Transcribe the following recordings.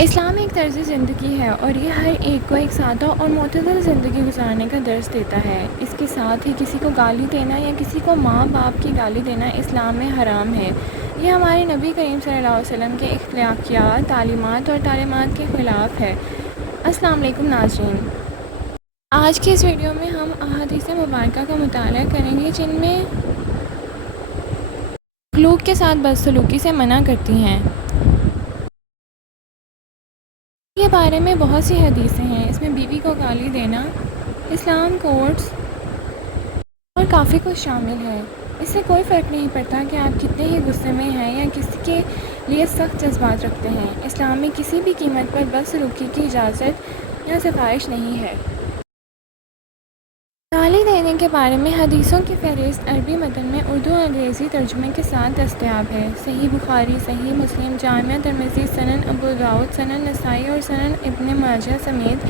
اسلام ایک طرز زندگی ہے اور یہ ہر ایک کو ایک سادہ اور معتدل زندگی گزارنے کا درس دیتا ہے۔ اس کے ساتھ ہی کسی کو گالی دینا یا کسی کو ماں باپ کی گالی دینا اسلام میں حرام ہے۔ یہ ہمارے نبی کریم صلی اللہ علیہ وسلم کے اخلاقیات، تعلیمات اور تعلیمات کے خلاف ہے۔ السلام علیکم ناظرین، آج کی اس ویڈیو میں ہم احادیث مبارکہ کا مطالعہ کریں گے جن میں مخلوق کے ساتھ بدسلوکی سے منع کرتی ہیں۔ یہ بارے میں بہت سی حدیثیں ہیں، اس میں بیوی کو گالی دینا، اسلام کوڈز اور کافی کچھ شامل ہے۔ اس سے کوئی فرق نہیں پڑتا کہ آپ کتنے ہی غصے میں ہیں یا کسی کے لیے سخت جذبات رکھتے ہیں، اسلام میں کسی بھی قیمت پر بدسلوکی کی اجازت یا سفارش نہیں ہے۔ گالی دینے کے بارے میں حدیثوں کی فہرست عربی متن میں اردو اور انگریزی ترجمے کے ساتھ دستیاب ہے۔ صحیح بخاری، صحیح مسلم، جامعہ ترمذی، سنن ابو داؤد، سنن نسائی اور سنن ابن ماجہ سمیت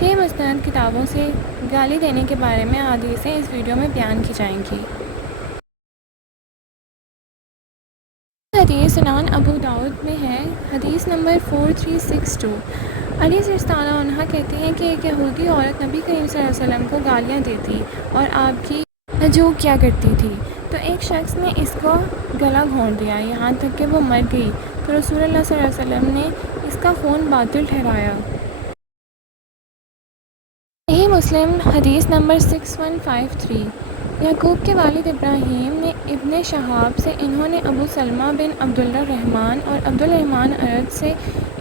6 مستند کتابوں سے گالی دینے کے بارے میں احادیثیں اس ویڈیو میں بیان کی جائیں گی۔ حدیث سنن ابو داؤد میں ہے، حدیث نمبر 4362۔ علی رضی اللہ عنہ کہتے ہیں کہ ایک یہودی عورت نبی کریم صلی اللہ علیہ وسلم کو گالیاں دیتی اور آپ کی ہجوم کیا کرتی تھی، تو ایک شخص نے اس کو گلا گھونٹ دیا یہاں تک کہ وہ مر گئی، تو رسول اللہ صلی اللہ علیہ وسلم نے اس کا خون باطل ٹھہرایا۔ صحیح مسلم حدیث نمبر 6153۔ یعقوب کے والد ابراہیم نے ابن شہاب سے، انہوں نے ابو سلمہ بن عبدالرحمن اور عبدالرحمن ارد سے،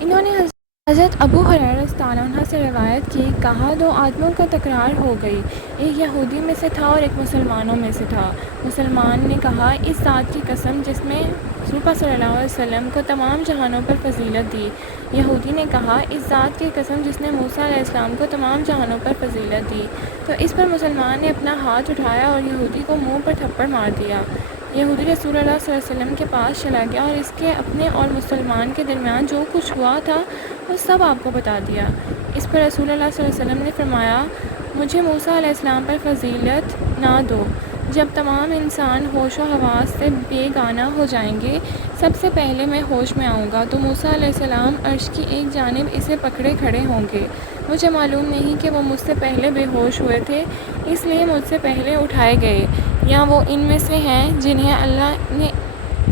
انہوں نے حضرت ابو ہریرہ رضی اللہ عنہ سے روایت کی، کہا دو آدمیوں کا تکرار ہو گئی، ایک یہودی میں سے تھا اور ایک مسلمانوں میں سے تھا۔ مسلمان نے کہا، اس ذات کی قسم جس نے رسول صلی اللہ علیہ وسلم کو تمام جہانوں پر فضیلت دی۔ یہودی نے کہا، اس ذات کی قسم جس نے موسیٰ علیہ السلام کو تمام جہانوں پر فضیلت دی۔ تو اس پر مسلمان نے اپنا ہاتھ اٹھایا اور یہودی کو منہ پر تھپڑ مار دیا۔ یہودی رسول اللہ صلی اللہ علیہ وسلم کے پاس چلا گیا اور اس کے اپنے اور مسلمان کے درمیان جو کچھ ہوا تھا وہ سب آپ کو بتا دیا۔ اس پر رسول اللہ صلی اللہ علیہ وسلم نے فرمایا، مجھے موسیٰ علیہ السلام پر فضیلت نہ دو۔ جب تمام انسان ہوش و حواس سے بے گانہ ہو جائیں گے، سب سے پہلے میں ہوش میں آؤں گا، تو موسیٰ علیہ السلام عرش کی ایک جانب اسے پکڑے کھڑے ہوں گے۔ مجھے معلوم نہیں کہ وہ مجھ سے پہلے بے ہوش ہوئے تھے، اس لیے مجھ سے پہلے اٹھائے گئے، یا وہ ان میں سے ہیں جنہیں اللہ نے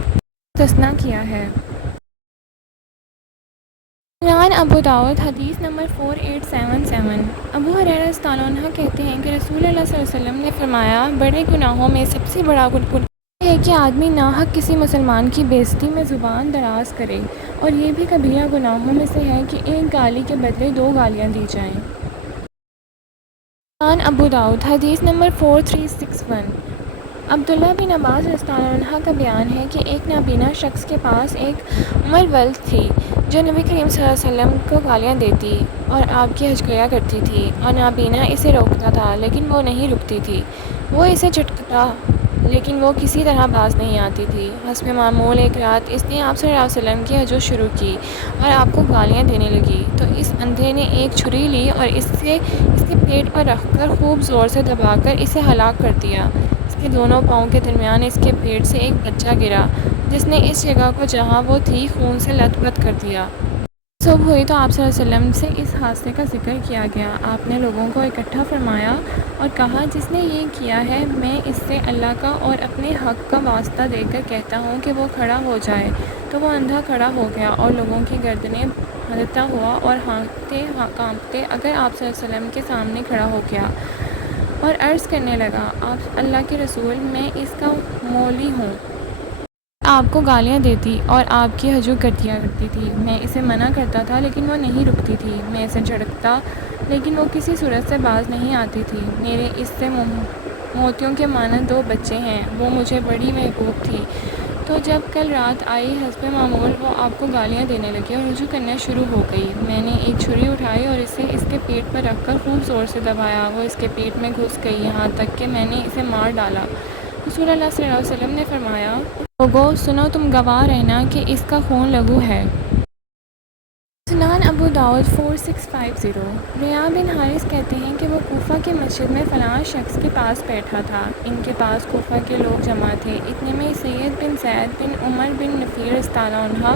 مستثنیٰ کیا ہے۔ سنن ابو داؤد حدیث نمبر 4877۔ ابو ہریرہ رضی اللہ عنہ کہتے ہیں کہ رسول اللہ صلی اللہ علیہ وسلم نے فرمایا، بڑے گناہوں میں سب سے بڑا گناہ ہے کہ آدمی ناحق کسی مسلمان کی بے عزتی میں زبان دراز کرے، اور یہ بھی کبیرہ گناہوں میں سے ہے کہ ایک گالی کے بدلے 2 گالیاں دی جائیں۔ سنن ابو داؤد حدیث نمبر 4361۔ عبداللہ بن عباس رضی اللہ عنہ کا بیان ہے کہ ایک نابینا شخص کے پاس ایک ولد تھی جو نبی کریم صلی اللہ علیہ وسلم کو گالیاں دیتی اور آپ کی ہچکیاں کرتی تھی، اور نابینا اسے روکتا تھا لیکن وہ نہیں رکتی تھی، وہ اسے جھٹکتا لیکن وہ کسی طرح باز نہیں آتی تھی۔ حسب معمول ایک رات اس نے آپ صلی اللہ علیہ وسلم کی ہجو شروع کی اور آپ کو گالیاں دینے لگی، تو اس اندھے نے ایک چھری لی اور اس کے پیٹ پر رکھ کر خوب زور سے دبا کر اسے ہلاک کر دیا۔ اس کے دونوں پاؤں کے درمیان اس کے پیٹ سے ایک بچہ گرا جس نے اس جگہ کو جہاں وہ تھی خون سے لت پت کر دیا۔ صبح ہوئی تو آپ صلی اللہ علیہ وسلم سے اس حادثے کا ذکر کیا گیا۔ آپ نے لوگوں کو اکٹھا فرمایا اور کہا، جس نے یہ کیا ہے میں اس سے اللہ کا اور اپنے حق کا واسطہ دے کر کہتا ہوں کہ وہ کھڑا ہو جائے، تو وہ اندھا کھڑا ہو گیا اور لوگوں کی گردنیں ہلتا ہوا اور ہانکتے کانپتے اگر آپ صلی اللہ علیہ وسلم کے سامنے کھڑا ہو گیا اور عرض کرنے لگا، آپ اللہ کے رسول، میں اس کا مولی ہوں، آپ کو گالیاں دیتی اور آپ کی ہجو کر دیا کرتی تھی، میں اسے منع کرتا تھا لیکن وہ نہیں رکتی تھی، میں اسے جھڑکتا لیکن وہ کسی صورت سے باز نہیں آتی تھی، میرے اس سے موتیوں کے مانند 2 بچے ہیں، وہ مجھے بڑی محبوب تھی، تو جب کل رات آئی حسب معمول وہ آپ کو گالیاں دینے لگی اور ہجو کرنا شروع ہو گئی، میں نے ایک چھری اٹھائی اور اسے اس کے پیٹ پر رکھ کر خوب زور سے دبایا، وہ اس کے پیٹ میں گھس گئی یہاں تک کہ میں نے اسے مار ڈالا۔ رسول اللہ صلی اللہ علیہ وسلم نے فرمایا، لوگو سنو، تم گواہ رہنا کہ اس کا خون لہو ہے۔ سنن ابو داؤد 4650۔ ریا بن حارث کہتے ہیں کہ وہ کوفہ کی مسجد میں فلاں شخص کے پاس بیٹھا تھا، ان کے پاس کوفہ کے لوگ جمع تھے، اتنے میں سید بن زید بن عمر بن نفیر رضی اللہ عنہ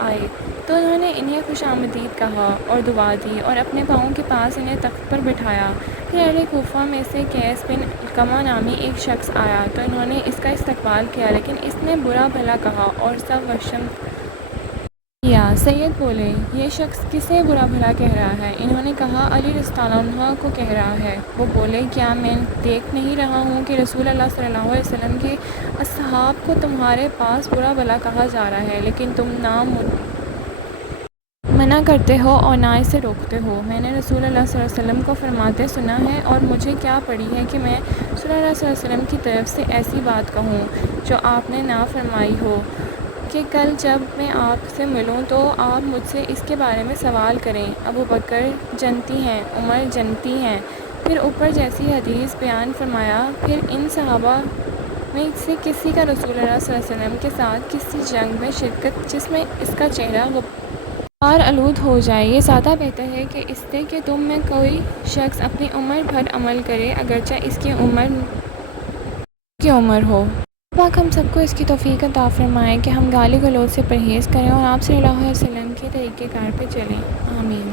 آئے تو انہوں نے انہیں خوش آمدید کہا اور دعا دی اور اپنے پاؤں کے پاس انہیں تخت پر بٹھایا۔ پھر اہل کوفہ میں سے قیس بن علقمہ نامی ایک شخص آیا تو انہوں نے اس کا استقبال کیا، لیکن اس نے برا بھلا کہا اور سب وشم کیا۔ سید بولے، یہ شخص کسے برا بھلا کہہ رہا ہے؟ انہوں نے کہا، علی رضی اللہ عنہ کو کہہ رہا ہے۔ وہ بولے، کیا میں دیکھ نہیں رہا ہوں کہ رسول اللہ صلی اللہ علیہ وسلم کے اصحاب کو تمہارے پاس برا بھلا کہا جا رہا ہے، لیکن تم نہ منع کرتے ہو اور نہ اسے روکتے ہو۔ میں نے رسول اللہ صلی اللہ علیہ وسلم کو فرماتے سنا ہے، اور مجھے کیا پڑی ہے کہ میں رسول اللہ صلی اللہ علیہ وسلم کی طرف سے ایسی بات کہوں جو آپ نے نہ فرمائی ہو، کہ کل جب میں آپ سے ملوں تو آپ مجھ سے اس کے بارے میں سوال کریں۔ ابو بکر جنتی ہیں، عمر جنتی ہیں۔ پھر اوپر جیسی حدیث بیان فرمایا۔ پھر ان صحابہ میں سے کسی کا رسول اللہ صلی اللہ علیہ وسلم کے ساتھ کسی جنگ میں شرکت جس میں اس کا چہرہ غبار آلود ہو جائے، یہ زیادہ بہتر ہے کہ اس سے کہ تم میں کوئی شخص اپنی عمر بھر عمل کرے اگرچہ اس کی عمر ہو۔ پاک ہم سب کو اس کی توفیق عطا فرمائے کہ ہم گالی گلوچ سے پرہیز کریں اور آپ صلی اللہ علیہ وسلم کے طریقہ کار پہ چلیں۔ آمین۔